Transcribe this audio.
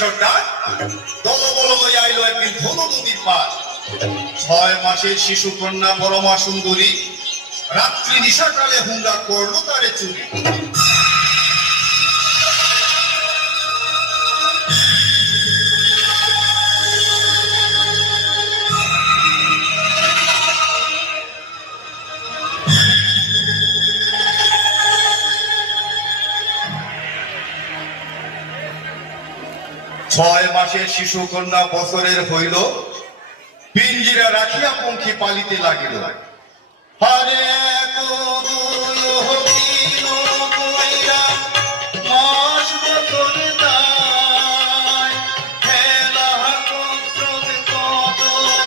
সর্দার দলবল লইয়া আইল একদিন ধনু নদীর পার। 6 মাসের শিশু কন্যা পরমা সুন্দরী রাত্রি নিশাকালে হুঙ্গা করলো তারে চুরি। 6 মাসের শিশু কন্যা বছরের হইল, পিঞ্জিরা রাখিয়া পঙ্খী পালিতে লাগিল। হরে